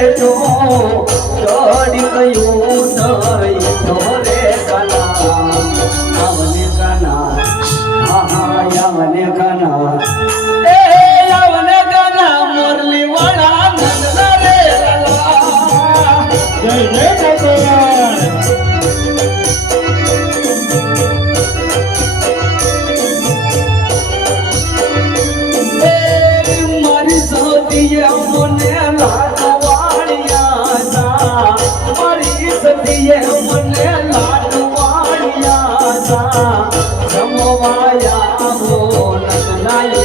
બેઠો ચડી ગયું સતીએ મને લાડવાડિયા સા સમવાયા હો નગનાય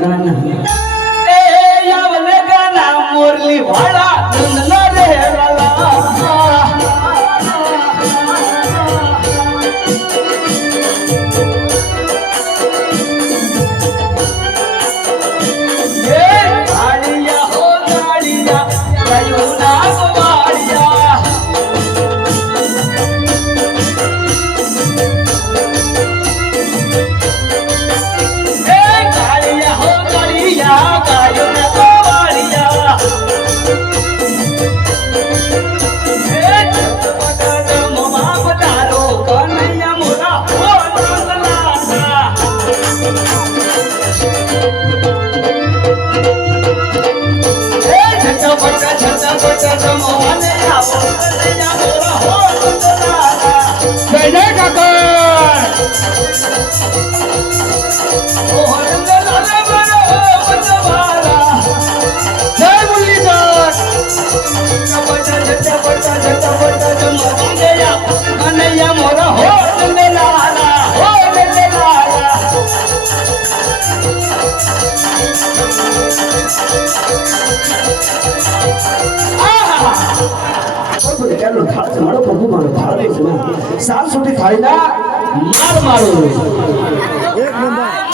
કાના. જતા પડતા જતા પડતા સાતસો એકાવન નો થાળ મારો પ્રભુ મારો થાળ સાત સુધી થાળીના માર મારો. એક નંબર.